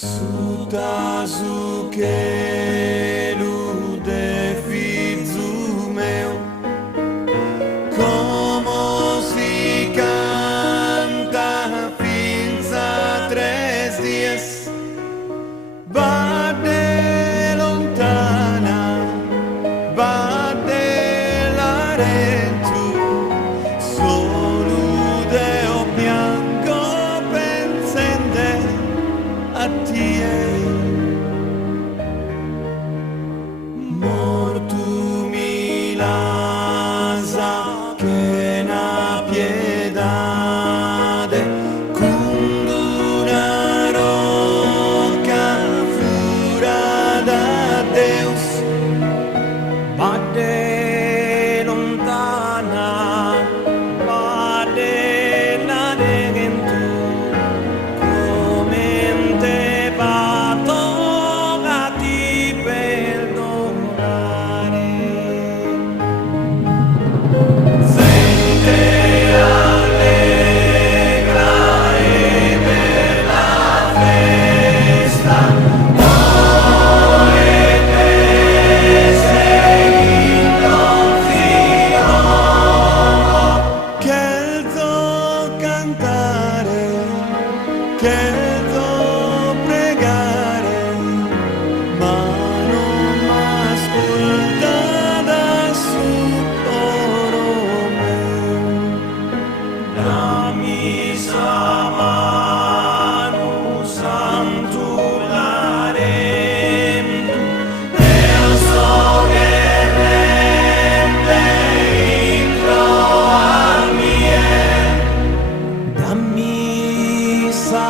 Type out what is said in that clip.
Sutazuchelu de fizu meu, como se canta fins a 3 dias, bate lontana, bate lá dentro, solo Deo bianco pensende a tie. Mortu lasa che na piedade con una roca fura da Deus, bate lontana, bate la dentro, come te bato a ti perdonare. Sente allegra e bella festa, noi te seguindo fino, che il cantare, che il pregare, ma non m'ascolta da su coro meu. Dammi sa mano santo larento, Deo so che rende intro a mie. Dammi sa